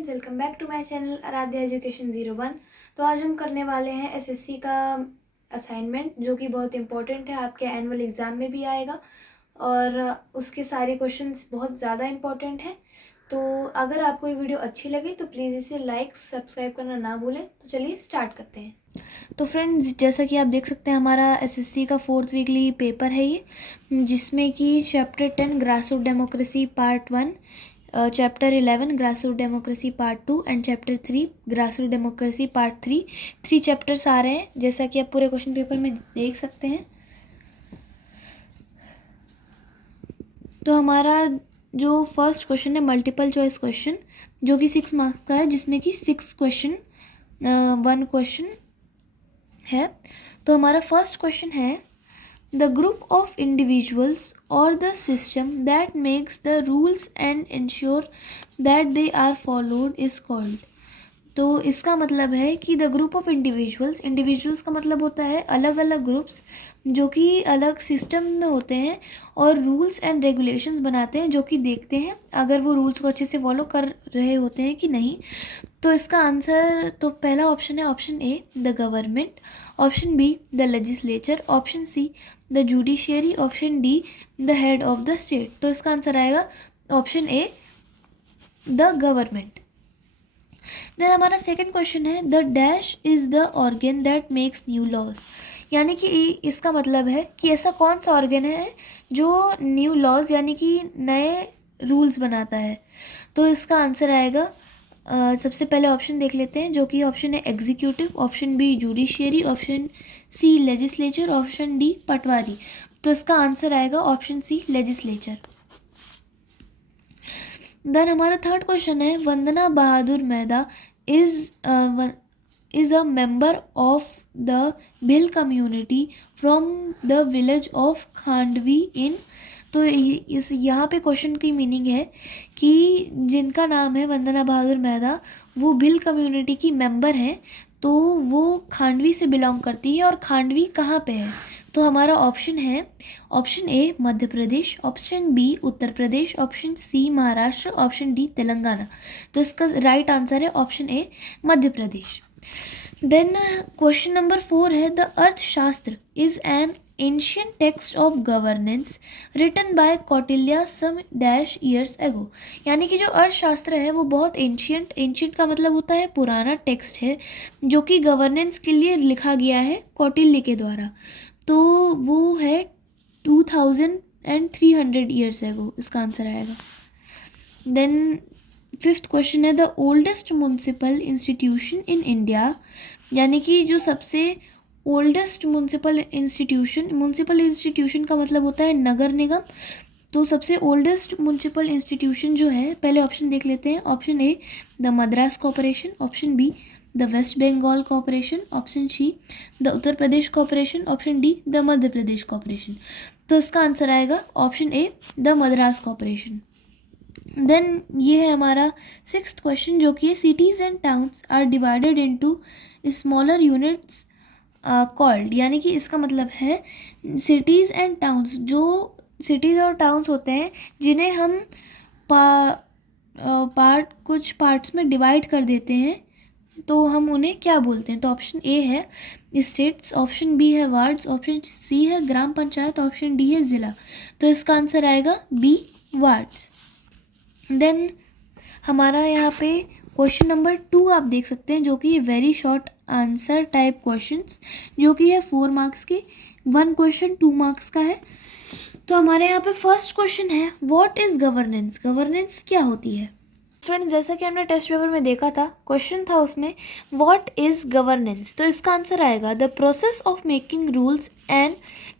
Friends, welcome back to my channel Aaradhya education 01। तो आज हम करने वाले हैं एसएससी का असाइनमेंट, जो कि बहुत इंपॉर्टेंट है, आपके एनुअल एग्ज़ाम में भी आएगा और उसके सारे क्वेश्चंस बहुत ज़्यादा इंपॉर्टेंट हैं। तो अगर आपको ये वीडियो अच्छी लगी तो प्लीज़ इसे लाइक सब्सक्राइब करना ना भूलें। तो चलिए स्टार्ट करते हैं। तो फ्रेंड्स, जैसा कि आप देख सकते हैं, हमारा एसएससी का 4th वीकली पेपर है ये, जिसमें कि chapter 10 grass root democracy part 1, chapter 11 grass root democracy part 2 and chapter 3 grass root democracy part 3 chapters आ रहे हैं, जैसा कि आप पूरे क्वेश्चन पेपर में देख सकते हैं। तो हमारा जो फर्स्ट क्वेश्चन है मल्टीपल चॉइस क्वेश्चन, जो कि 6 मार्क्स का है, जिसमें कि 6 क्वेश्चन 1 क्वेश्चन है। तो हमारा फर्स्ट क्वेश्चन है, the group of individuals or the system that makes the rules and ensure that they are followed is called। तो इसका मतलब है कि द ग्रुप ऑफ इंडिविजुअल्स का मतलब होता है अलग अलग ग्रुप्स जो कि अलग सिस्टम में होते हैं और रूल्स एंड रेगुलेशंस बनाते हैं, जो कि देखते हैं अगर वो रूल्स को अच्छे से फॉलो कर रहे होते हैं कि नहीं। तो इसका आंसर, तो पहला ऑप्शन है option a the government, option b the legislature, option c the judiciary, option d the head of the state. तो इसका आंसर आएगा option a the government. Then हमारा सेकंड क्वेश्चन है, the dash is the organ that makes new laws. यानी कि इसका मतलब है कि ऐसा कौन सा ऑर्गन है जो न्यू लॉज यानी कि नए रूल्स बनाता है। तो इसका आंसर आएगा, सबसे पहले ऑप्शन देख लेते हैं, जो कि ऑप्शन है executive, option B judiciary, option C legislature, option D patwari. तो इसका आंसर आएगा ऑप्शन सी लेजिस्लेचर। देन हमारा थर्ड क्वेश्चन है, वंदना बहादुर Mehta is a member of the Bhil community from the village of khandvi in। तो इस यहाँ पे क्वेश्चन की मीनिंग है कि जिनका नाम है वंदना बहादुर मेहता, वो भिल कम्युनिटी की मेंबर है, तो वो खांडवी से बिलोंग करती है। और खांडवी कहाँ पे है? तो हमारा ऑप्शन है option a Madhya Pradesh, option b Uttar Pradesh, option c Maharashtra, option d Telangana. तो इसका राइट आंसर है option a Madhya Pradesh. Then question number 4 है, the Arthashastra is an ancient text of governance written by Kautilya some dash years ago. यानी कि जो अर्थशास्त्र है वो बहुत एंशियंट का मतलब होता है पुराना टेक्स्ट है, जो कि गवर्नेंस के लिए लिखा गया है कौटिल्य के द्वारा। तो वो है 2300 ईयर्स एगो, इसका आंसर आएगा। देन फिफ्थ क्वेश्चन है, the oldest municipal institution in India. यानी कि जो सबसे ओल्डेस्ट म्युनिसिपल इंस्टीट्यूशन का मतलब होता है नगर निगम। तो सबसे ओल्डेस्ट म्युनिसिपल इंस्टीट्यूशन जो है, पहले ऑप्शन देख लेते हैं। Option a the Madras corporation, option b the west Bengal corporation, option c the Uttar Pradesh corporation, option d the Madhya Pradesh corporation. तो इसका आंसर आएगा option a the Madras corporation. Then ये है हमारा सिक्स्थ क्वेश्चन, जो कि cities and towns are divided into smaller units called. यानी कि इसका मतलब है सिटीज़ एंड टाउन्स, जो सिटीज़ और टाउन्स होते हैं जिन्हें हम कुछ पार्ट्स में डिवाइड कर देते हैं, तो हम उन्हें क्या बोलते हैं? तो ऑप्शन ए है स्टेट्स, ऑप्शन बी है वार्ड्स, ऑप्शन सी है ग्राम पंचायत, ऑप्शन डी है ज़िला। तो इसका आंसर आएगा बी वार्ड्स। देन हमारा यहाँ पे क्वेश्चन नंबर 2 आप देख सकते हैं, जो कि very short answer type questions, जो कि है 4 मार्क्स की, 1 क्वेश्चन 2 मार्क्स का है। तो हमारे यहाँ पे फर्स्ट क्वेश्चन है, व्हाट इज़ गवर्नेंस। गवर्नेंस क्या होती है? फ्रेंड्स, जैसा कि हमने टेस्ट पेपर में देखा था, क्वेश्चन था उसमें व्हाट इज़ गवर्नेंस। तो इसका आंसर आएगा the process of making rules and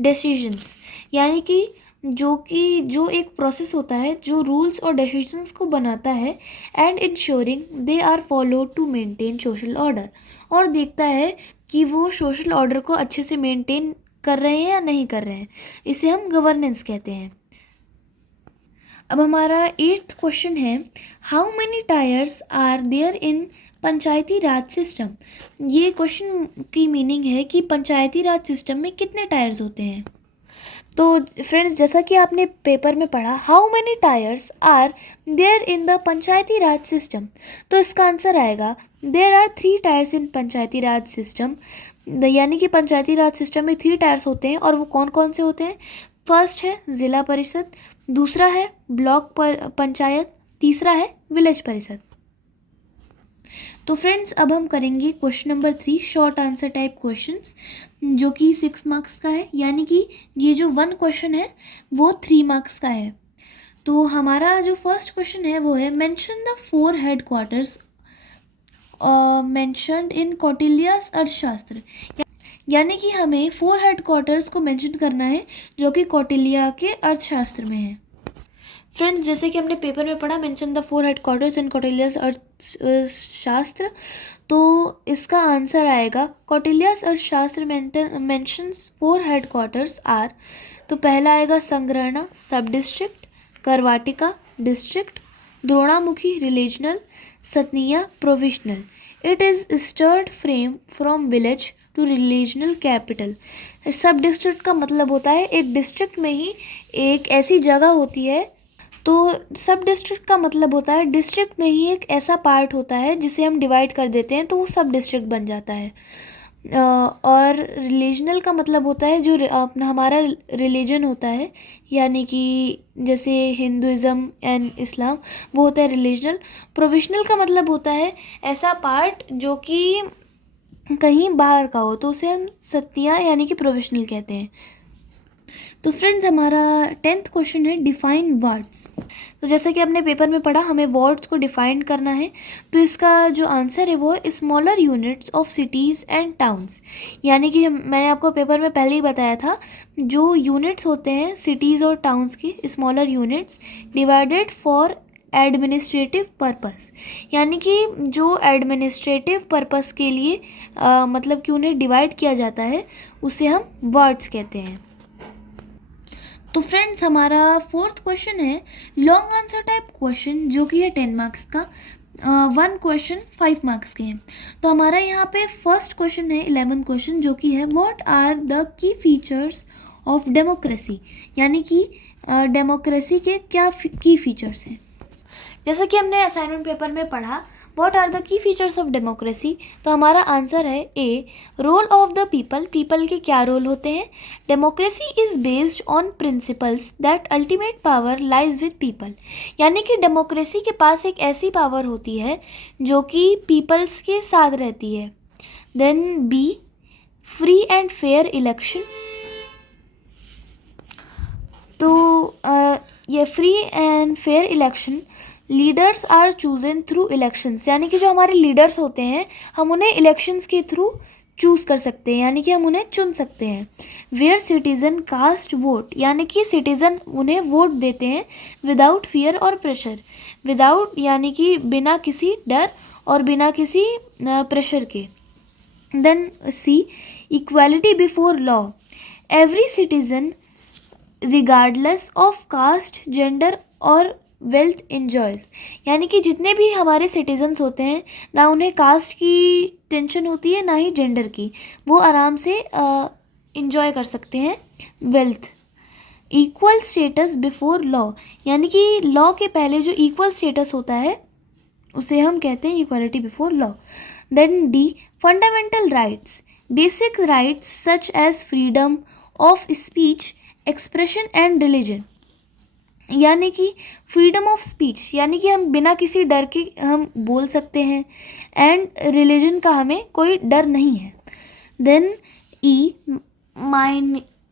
decisions. यानी कि जो एक प्रोसेस होता है जो रूल्स और डिसीजंस को बनाता है, and ensuring they are followed to maintain social order, और देखता है कि वो सोशल ऑर्डर को अच्छे से मेंटेन कर रहे हैं या नहीं कर रहे हैं। इसे हम गवर्नेंस कहते हैं। अब हमारा 8th क्वेश्चन है, how many tiers are there in panchayati raj system. ये क्वेश्चन की मीनिंग है कि पंचायती राज सिस्टम में कितने टायर्स होते हैं। तो फ्रेंड्स, जैसा कि आपने पेपर में पढ़ा, how many tiers are there in the panchayati raj system, तो इसका आंसर आएगा there are 3 tiers in panchayati raj system. यानी कि पंचायती राज सिस्टम में 3 टायर्स होते हैं, और वो कौन कौन से होते हैं? फर्स्ट है जिला परिषद, दूसरा है ब्लॉक पंचायत, तीसरा है विलेज परिषद। तो फ्रेंड्स, अब हम करेंगे question number 3, short answer type questions, जो कि 6 मार्क्स का है। यानी कि ये जो 1 क्वेश्चन है वो 3 मार्क्स का है। तो हमारा जो फर्स्ट क्वेश्चन है वो है, mention the 4 headquarters mentioned in Kautilya's Arthashastra. यानी कि हमें 4 हेडक्वार्टर्स को मेंशन करना है जो कि कौटिल्या के अर्थशास्त्र में है। फ्रेंड्स, जैसे कि हमने पेपर में पढ़ा, मेंशन द 4 हेडक्वार्टर्स इन कौटिल्यास अर्थशास्त्र, तो इसका आंसर आएगा कौटिल्यास अर्थशास्त्र मेंशंस 4 हेडक्वार्टर्स आर। तो पहला आएगा Sangrahana sub district, Karvatika district, Dronamukha regional, Sthaniya provisional. It is stirred frame from village to regional capital. Sub district का मतलब होता है एक डिस्ट्रिक्ट में ही एक ऐसी जगह होती है, तो सब डिस्ट्रिक्ट का मतलब होता है डिस्ट्रिक्ट में ही एक ऐसा पार्ट होता है जिसे हम डिवाइड कर देते हैं तो वो सब डिस्ट्रिक्ट बन जाता है। और रिलीजनल का मतलब होता है जो अपना हमारा रिलीजन होता है, यानी कि जैसे हिंदुज़म एंड इस्लाम, वो होता है रिलीजनल। प्रोविजनल का मतलब होता है ऐसा पार्ट जो कि कहीं बाहर का हो, तो उसे हम सत्या यानी कि प्रोविजनल कहते हैं। तो फ्रेंड्स, हमारा 10th क्वेश्चन है डिफाइन वर्ड्स। तो जैसे कि आपने पेपर में पढ़ा, हमें वर्ड्स को डिफाइन करना है। तो इसका जो आंसर है वो है smaller units of cities and towns. यानी कि मैंने आपको पेपर में पहले ही बताया था, जो यूनिट्स होते हैं सिटीज़ और टाउन्स की, smaller units divided for administrative purpose. यानी कि जो एडमिनिस्ट्रेटिव पर्पस के लिए मतलब कि उन्हें डिवाइड किया जाता है, उसे हम वर्ड्स कहते हैं। तो फ्रेंड्स, हमारा 4th क्वेश्चन है लॉन्ग आंसर टाइप क्वेश्चन, जो कि है 10 मार्क्स का। 1 क्वेश्चन 5 मार्क्स के हैं। तो हमारा यहाँ पे फर्स्ट क्वेश्चन है 11th क्वेश्चन, जो कि है what are the key features of democracy. यानी कि डेमोक्रेसी के क्या की फीचर्स हैं। जैसा कि हमने असाइनमेंट पेपर में पढ़ा, what are the key features of democracy, तो हमारा आंसर है A, role of the people, people के क्या रोल होते हैं। Democracy is based on principles that ultimate power lies with people. यानी कि डेमोक्रेसी के पास एक ऐसी पावर होती है जो कि पीपल्स के साथ रहती है। Then b, free and fair election. तो ये free and fair election, leaders are chosen through elections. यानी कि जो हमारे लीडर्स होते हैं, हम उन्हें इलेक्शंस के थ्रू चूज़ कर सकते हैं, यानी कि हम उन्हें चुन सकते हैं। वेयर सिटीज़न कास्ट वोट, यानी कि सिटीज़न उन्हें वोट देते हैं विदाउट फियर और प्रेशर। विदाउट यानी कि बिना किसी डर और बिना किसी प्रेशर के। Then c, equality before law, every citizen regardless of caste, gender और वेल्थ एन्जॉयज़। यानी कि जितने भी हमारे सिटीजन्स होते हैं, ना उन्हें कास्ट की टेंशन होती है ना ही जेंडर की, वो आराम से एंजॉय कर सकते हैं wealth. Equal status before law, यानी कि लॉ के पहले जो इक्वल स्टेटस होता है उसे हम कहते हैं equality before law. Then d, fundamental rights, basic rights such as freedom of speech, expression and religion. यानी कि फ्रीडम ऑफ स्पीच, यानी कि हम बिना किसी डर के हम बोल सकते हैं, एंड रिलीजन का हमें कोई डर नहीं है। Then E,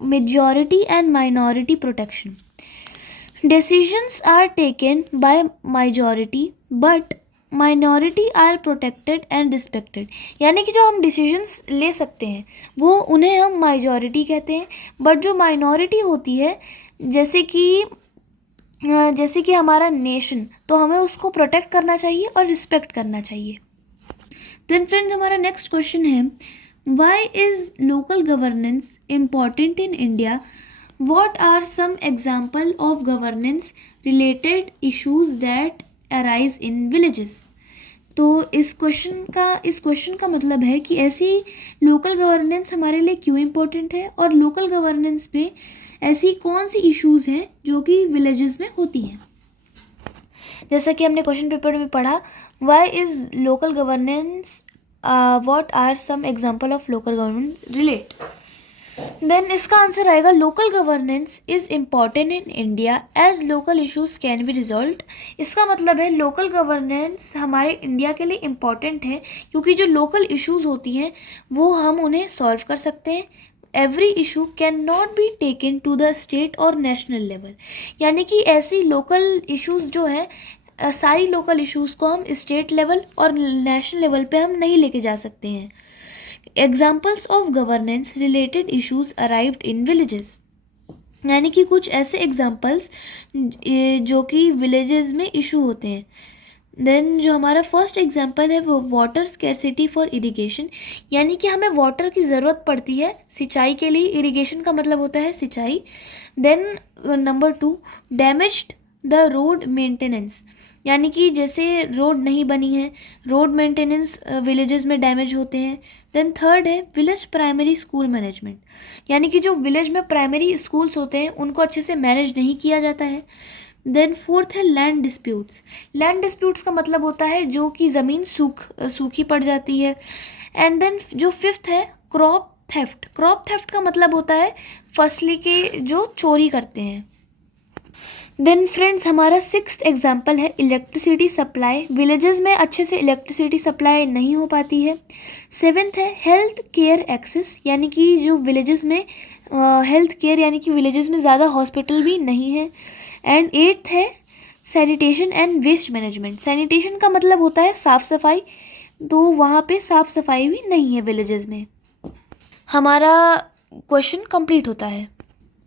majority and minority protection, decisions are taken by majority but minority are protected and respected. यानी कि जो हम डिसीजंस ले सकते हैं वो उन्हें हम माइजॉरिटी कहते हैं, बट जो माइनॉरिटी होती है, जैसे कि हमारा नेशन, तो हमें उसको प्रोटेक्ट करना चाहिए और रिस्पेक्ट करना चाहिए। देन फ्रेंड्स, हमारा नेक्स्ट क्वेश्चन है why is local governance important in India, what are some example of governance related issues that arise in villages. तो इस क्वेश्चन का मतलब है कि ऐसी लोकल गवर्नेंस हमारे लिए क्यों इम्पोर्टेंट है, और लोकल गवर्नेंस में ऐसी कौन सी इश्यूज़ हैं जो कि विलेजेस में होती हैं। जैसा कि हमने क्वेश्चन पेपर में पढ़ा, why is local governance, what are some example of local governance relate. Then इसका आंसर आएगा local governance is important in India as local issues can be resolve. इसका मतलब है लोकल गवर्नेंस हमारे इंडिया के लिए इम्पॉर्टेंट है क्योंकि जो लोकल इश्यूज होती हैं वो हम उन्हें सॉल्व कर सकते हैं। Every issue can not be taken to the state और नेशनल लेवल, यानी कि ऐसी लोकल इश्यूज जो है, सारी लोकल इश्यूज़ को हम स्टेट लेवल और नेशनल लेवल पे हम नहीं लेके जा सकते हैं। Examples of governance related issues arrived in villages, यानी कि कुछ ऐसे एग्जाम्पल्स जो कि विलेजेस में इशू होते हैं। देन जो हमारा फर्स्ट एग्जाम्पल है वो वाटर स्कैरसिटी फॉर इरिगेशन, यानी कि हमें वाटर की ज़रूरत पड़ती है सिंचाई के लिए। इरिगेशन का मतलब होता है सिंचाई। Then number 2, damaged the road maintenance, यानी कि जैसे रोड नहीं बनी है, रोड मेंटेनेंस विलेजेस में डैमेज होते हैं। देन थर्ड है विलेज प्राइमरी स्कूल मैनेजमेंट, यानी कि जो विलेज में प्राइमरी स्कूल्स होते हैं उनको अच्छे से मैनेज नहीं किया जाता है। देन फोर्थ है लैंड डिस्प्यूट्स। लैंड डिस्प्यूट्स का मतलब होता है जो कि ज़मीन सूखी पड़ जाती है। एंड देन जो फिफ्थ है क्रॉप थेफ्ट। क्रॉप थेफ्ट का मतलब होता है फसली के जो चोरी करते हैं। देन फ्रेंड्स हमारा सिक्स्थ एग्जाम्पल है इलेक्ट्रिसिटी सप्लाई। विलेजेस में अच्छे से इलेक्ट्रिसिटी सप्लाई नहीं हो पाती है। सेवेंथ है हेल्थ केयर एक्सेस, यानी कि जो विलेजेस में हेल्थ केयर, यानी कि विलेजेस में ज़्यादा हॉस्पिटल भी नहीं है। एंड एट्थ है sanitation and waste management. Sanitation का मतलब होता है साफ़ सफाई, तो वहाँ पे साफ़ सफाई भी नहीं है विलेजेस में। हमारा क्वेश्चन कंप्लीट होता है।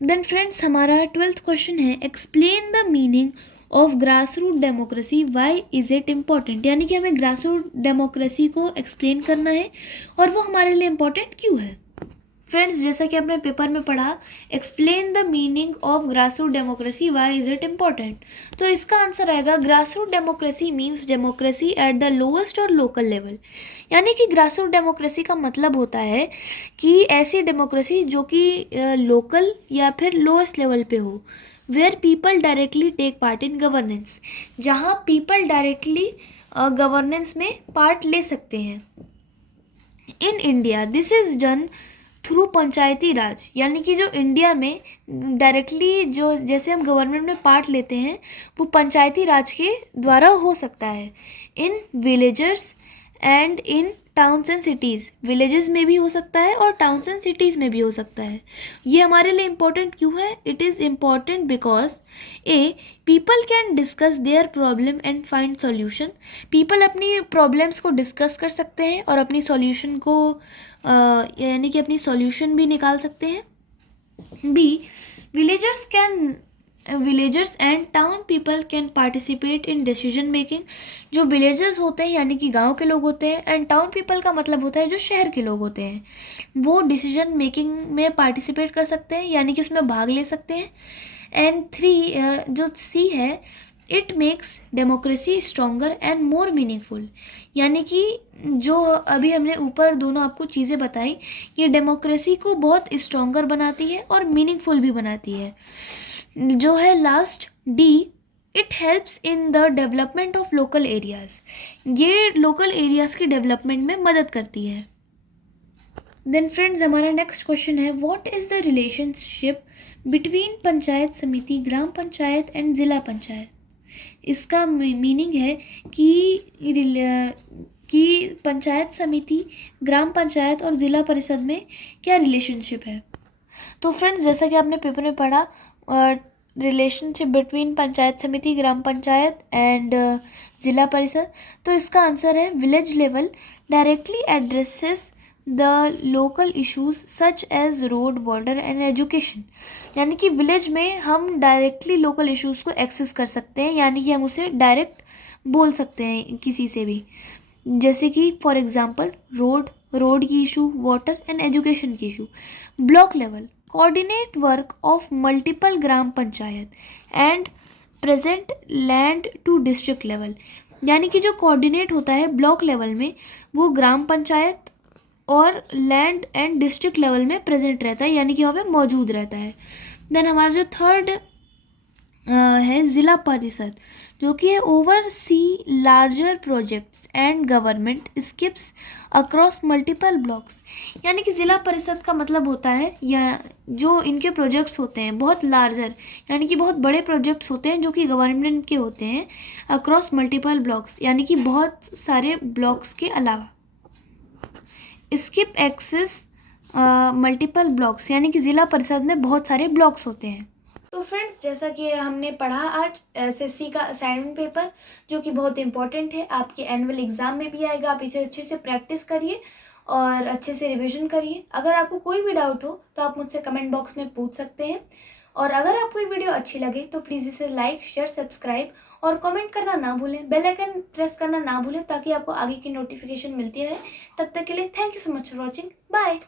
देन फ्रेंड्स हमारा 12th क्वेश्चन है explain the meaning of grass root democracy, why is it important, यानी कि हमें ग्रास रूट डेमोक्रेसी को एक्सप्लेन करना है और वो हमारे लिए इम्पॉर्टेंट क्यों है। फ्रेंड्स जैसा कि आपने पेपर में पढ़ा, explain the meaning of grass root democracy, why is it important, तो इसका आंसर आएगा grass root democracy means democracy at the lowest और लोकल लेवल, यानी कि ग्रास रूट डेमोक्रेसी का मतलब होता है कि ऐसी डेमोक्रेसी जो कि लोकल या फिर लोएस्ट लेवल पे हो, where people directly take part in governance, जहाँ पीपल डायरेक्टली गवर्नेंस में पार्ट ले सकते हैं। In India this is done through Panchayati Raj, यानी कि जो इंडिया में डायरेक्टली जो जैसे हम गवर्नमेंट में पार्ट लेते हैं वो पंचायती राज के द्वारा हो सकता है। In villagers and in towns and cities, villages में भी हो सकता है और टाउन्स एंड सिटीज़ में भी हो सकता है। ये हमारे लिए इम्पोर्टेंट क्यों है? It is important because A people can discuss their problem and find solution, people अपनी प्रॉब्लम्स को डिस्कस कर सकते हैं और अपनी सॉल्यूशन को यानी कि अपनी सॉल्यूशन भी निकाल सकते हैं। Be villagers and town people can participate in decision making, जो विलेजर्स होते हैं यानी कि गांव के लोग होते हैं, एंड टाउन पीपल का मतलब होता है जो शहर के लोग होते हैं, वो डिसीजन मेकिंग में पार्टिसिपेट कर सकते हैं यानी कि उसमें भाग ले सकते हैं। एंड थ्री जो सी है, it makes democracy stronger and more meaningful, यानी कि जो अभी हमने ऊपर दोनों आपको चीज़ें बताई ये डेमोक्रेसी को बहुत स्ट्रॉन्गर बनाती है और मीनिंगफुल भी बनाती है। जो है last D, it helps in the development of local areas, ये लोकल एरियाज़ की डेवलपमेंट में मदद करती है। देन फ्रेंड्स हमारा नेक्स्ट क्वेश्चन है what is the relationship between panchayat समिति, ग्राम पंचायत एंड ज़िला पंचायत। इसका मीनिंग है कि पंचायत समिति, ग्राम पंचायत और ज़िला परिषद में क्या रिलेशनशिप है। तो फ्रेंड्स जैसा कि आपने पेपर में पढ़ा रिलेशनशिप बिटवीन पंचायत समिति, ग्राम पंचायत एंड ज़िला परिषद, तो इसका आंसर है village level directly addresses the local issues such as road, water and education, यानी कि विलेज में हम डायरेक्टली लोकल इश्यूज़ को एक्सेस कर सकते हैं, यानी कि हम उसे डायरेक्ट बोल सकते हैं किसी से भी, जैसे कि फॉर एग्जांपल रोड की इशू, वाटर एंड एजुकेशन की issue. Block level coordinate work of multiple gram panchayat and present land to district level, यानी कि जो कोऑर्डिनेट होता है ब्लॉक लेवल में वो ग्राम पंचायत और लैंड एंड डिस्ट्रिक्ट लेवल में प्रेजेंट रहता है, यानी कि वहाँ पे मौजूद रहता है। देन हमारा जो थर्ड है ज़िला परिषद, जो कि है oversee larger projects and government schemes across multiple blocks. यानी कि ज़िला परिषद का मतलब होता है या जो इनके प्रोजेक्ट्स होते हैं बहुत लार्जर, यानी कि बहुत बड़े प्रोजेक्ट्स होते हैं जो कि गवर्नमेंट के होते हैं, अक्रॉस मल्टीपल ब्लॉक्स यानी कि बहुत सारे ब्लॉक्स के अलावा। स्किप एक्सेस मल्टीपल ब्लॉक्स, यानी कि ज़िला परिषद में बहुत सारे ब्लॉक्स होते हैं। तो फ्रेंड्स, जैसा कि हमने पढ़ा आज एसएससी का असाइनमेंट पेपर, जो कि बहुत इंपॉर्टेंट है, आपके एनुअल एग्जाम में भी आएगा। आप इसे अच्छे से प्रैक्टिस करिए और अच्छे से रिवीजन करिए। अगर आपको कोई भी डाउट हो तो आप मुझसे कमेंट बॉक्स में पूछ सकते हैं। और अगर आपको ये वीडियो अच्छी लगे तो प्लीज़ इसे लाइक, शेयर, सब्सक्राइब और कमेंट करना ना भूलें। बेल आइकन प्रेस करना ना भूलें ताकि आपको आगे की नोटिफिकेशन मिलती रहे। तब तक के लिए thank you so much for watching. Bye.